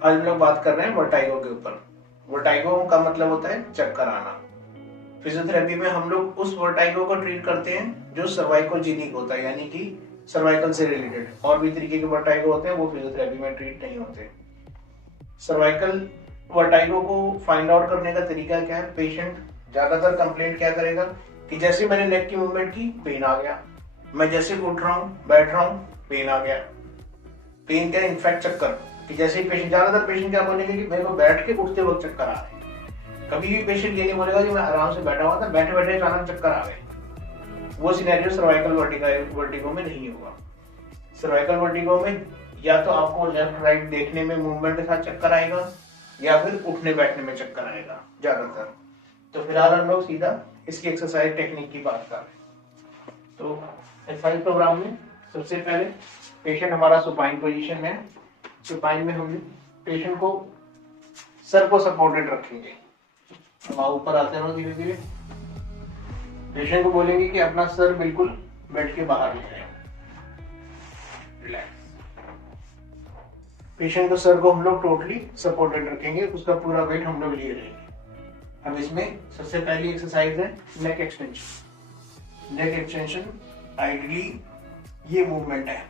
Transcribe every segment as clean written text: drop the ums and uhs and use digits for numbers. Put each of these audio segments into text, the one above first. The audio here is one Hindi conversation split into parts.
आज हम लोग बात कर रहे हैं वर्टाइगो के ऊपर। वर्टाइगो का मतलब होता है चक्कर आना। फिजियोथेरेपी में हम लोग उस वर्टाइगो को ट्रीट करते हैं जो सर्वाइकोजेनिक होता है, यानी कि सर्वाइकल से रिलेटेड। और भी तरीके के वर्टाइगो होते हैं, वो फिजियोथेरेपी में ट्रीट नहीं होते। सर्वाइकल वर्टाइगो को फाइंड आउट करने का तरीका क्या है? पेशेंट ज्यादातर कंप्लेंट क्या करेगा कि जैसे मैंने नेक की मूवमेंट की, पेन आ गया, मैं जैसे उठ रहा हूँ, बैठ रहा हूँ, पेन आ गया। पेन क्या? इनफैक्ट चक्कर। कि जैसे ही पेशेंट, ज्यादातर पेशेंट क्या बोलेंगे कि मेरे को बैठ के उठते वक्त चक्कर आ रहे हैं। कभी भी पेशेंट ये नहीं बोलेगा कि मैं आराम से बैठा हुआ था, बैठे बैठे अचानक चक्कर आ गए। वो सिनेरियो सर्वाइकल वर्टिगो में नहीं होगा। सर्वाइकल वर्टिगो में या तो आपको लेफ्ट राइट देखने में मूवमेंट के साथ चक्कर आएगा, या फिर उठने बैठने में चक्कर आएगा ज्यादातर। तो फिलहाल हम लोग सीधा इसकी एक्सरसाइज टेक्निक की बात कर रहे हैं। तो एक्सरसाइज प्रोग्राम में सबसे पहले पेशेंट हमारा सुपाइन पोजीशन में है। सुपाइन में हम पेशेंट को सर को सपोर्टेड रखेंगे। हम ऊपर आते हैं धीरे धीरे। पेशेंट को बोलेंगे कि अपना सर बिल्कुल बेड के बाहर ले जाए, रिलैक्स। पेशेंट को सर को हम लोग टोटली सपोर्टेड रखेंगे, उसका पूरा वेट हम लोग लिए रहेंगे। अब इसमें सबसे पहली एक्सरसाइज है नेक एक्सटेंशन। नेक एक्सटेंशन आइडियली ये मूवमेंट है,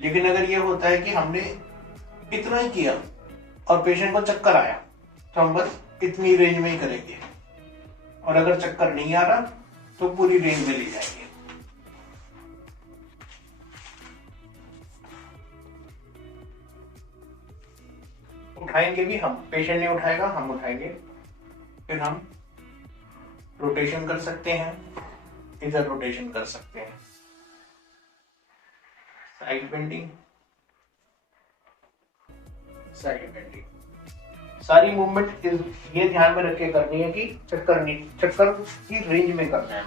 लेकिन अगर ये होता है कि हमने इतना ही किया और पेशेंट को चक्कर आया, तो हम बस इतनी रेंज में ही करेंगे। और अगर चक्कर नहीं आ रहा तो पूरी रेंज में ले जाएंगे। उठाएंगे भी हम, पेशेंट नहीं उठाएगा, हम उठाएंगे। फिर हम रोटेशन कर सकते हैं, इधर रोटेशन कर सकते हैं, साइड बेंडिंग, साइड बेंडिंग। सारी मूवमेंट ये ध्यान में रख के करनी है कि चक्कर की रेंज में करना है।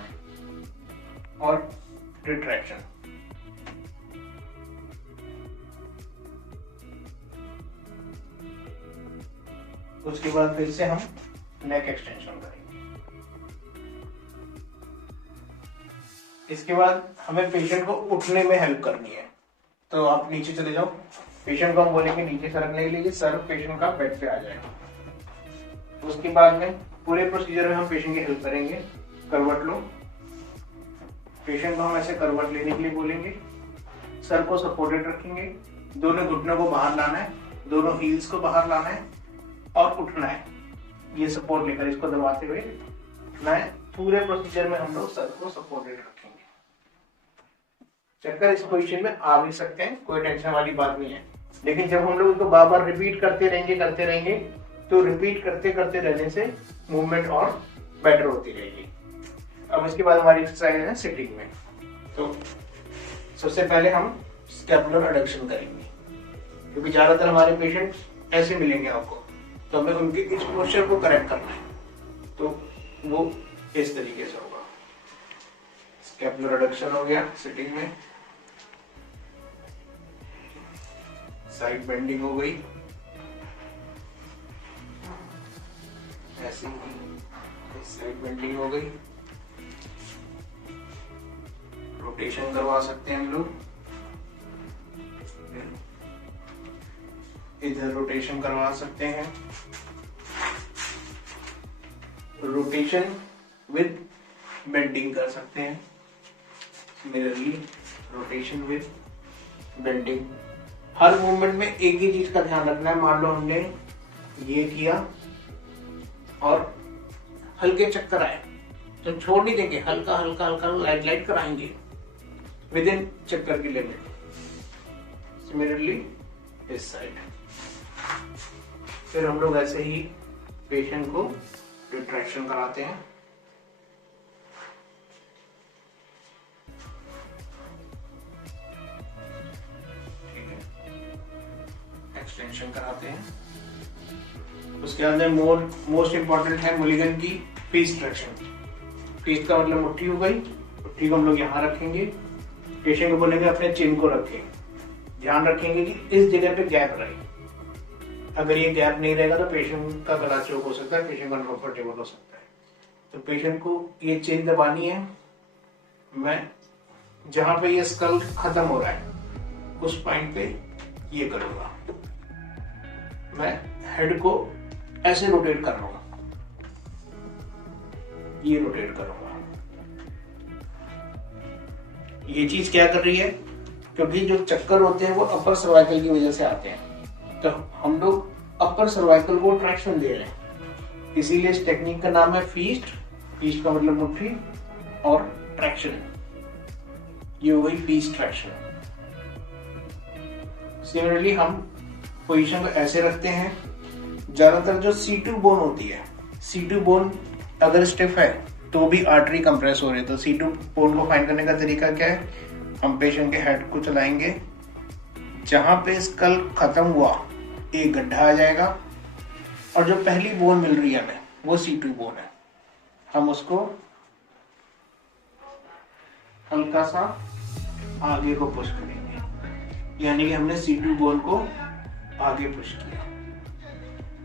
और रिट्रैक्शन। उसके बाद फिर से हम नेक एक्सटेंशन करेंगे। इसके बाद हमें पेशेंट को उठने में हेल्प करनी है। तो आप नीचे चले जाओ, पेशेंट को हम बोलेंगे नीचे सरकने के लिए, सर पेशेंट का बेड पे आ जाएगा। उसके बाद में पूरे प्रोसीजर में हम पेशेंट की हेल्प करेंगे। करवट लो, पेशेंट को हम ऐसे करवट लेने के लिए बोलेंगे, सर को सपोर्टेड रखेंगे, दोनों घुटनों को बाहर लाना है, दोनों हील्स को बाहर लाना है और उठना है। ये सपोर्ट लेकर इसको दबाते हुए उठना है। पूरे प्रोसीजर में हम लोग सर को सपोर्टेड रखेंगे। चक्कर इस पोजीशन में आ भी सकते हैं, कोई टेंशन वाली बात नहीं है, लेकिन जब हम लोग उसको बार बार रिपीट करते रहेंगे तो रिपीट करते करते रहने से मूवमेंट और बेटर होती रहेगी। अब इसके बाद हमारी एक्सरसाइज है सिटिंग में। तो सबसे पहले हम स्कैपुलर एडक्शन करेंगे, क्योंकि ज्यादातर हमारे पेशेंट ऐसे मिलेंगे आपको, तो हमें उनके इस पोस्चर को करेक्ट करना है। तो वो इस तरीके से होगा। स्कैपुलर एडक्शन हो गया सिटिंग में, साइड बेंडिंग हो गई, ऐसी साइड बेंडिंग हो गई, रोटेशन करवा सकते हैं हम लोग, इधर रोटेशन करवा सकते हैं, रोटेशन विद बेंडिंग कर सकते हैं, मिररली रोटेशन विद बेंडिंग। हर मूवमेंट में एक ही चीज का ध्यान रखना है। मान लो हमने ये किया और हल्के चक्कर आए तो छोड़ नहीं देंगे, हल्का हल्का हल्का लाइट लाइट कराएंगे विद इन चक्कर की लिमिट। सिमिलरली इस साइड। फिर हम लोग ऐसे ही पेशेंट को रिट्रैक्शन कराते हैं। एक्सटेंशन कराते हैं। उसके अंदर मोस्ट इंपॉर्टेंट है मुलिगन की फीस्ट ट्रैक्शन। फीस्ट का मतलब मुट्ठी हो गई, मुट्ठी को हम लोग यहाँ रखेंगे, पेशेंट को बोलेंगे अपने चिन को रखें, ध्यान रखेंगे कि इस जगह पे गैप रहे। अगर ये गैप नहीं रहेगा तो पेशेंट का गला चोक हो सकता है, पेशेंट अनकंफर्टेबल हो सकता है। तो पेशेंट को ये चिन दबानी है। मैं जहां पे ये स्कल खत्म हो रहा है उस पॉइंट पे ये करूंगा, मैं हेड को ऐसे रोटेट कर लूंगा, ये रोटेट करूंगा। ये चीज क्या कर रही है, क्योंकि जो चक्कर होते हैं वो अपर सर्वाइकल की वजह से आते हैं, तो हम लोग अपर सर्वाइकल को ट्रैक्शन दे रहे हैं, इसीलिए इस टेक्निक का नाम है फीस्ट। फीस्ट का मतलब मुट्ठी, और ट्रैक्शन, ये हो गई फीस्ट ट्रैक्शन। सिमिलरली हम पोजीशन को ऐसे रखते हैं। ज्यादातर जो C2 बोन होती है, C2 बोन अगर स्टिफ है तो भी आर्टरी कंप्रेस हो रही है। तो C2 बोन को फाइंड करने का तरीका क्या है, हम पेशेंट के हेड को चलाएंगे, जहां पे स्कल खत्म हुआ एक गड्ढा आ जाएगा, और जो पहली बोन मिल रही है हमें वो C2 बोन है। हम उसको हल्का सा आगे को पुश करेंगे, यानी कि हमने C2 बोन को आगे पुश किया।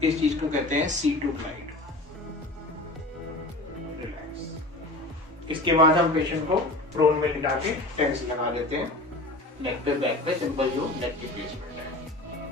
इस चीज को कहते हैं C2 ग्लाइड। रिलैक्स। इसके बाद हम पेशेंट को प्रोन में लिटा के टेंस लगा देते हैं, नेक पे बैक पे, सिंपल जो नेक की प्लेसमेंट है।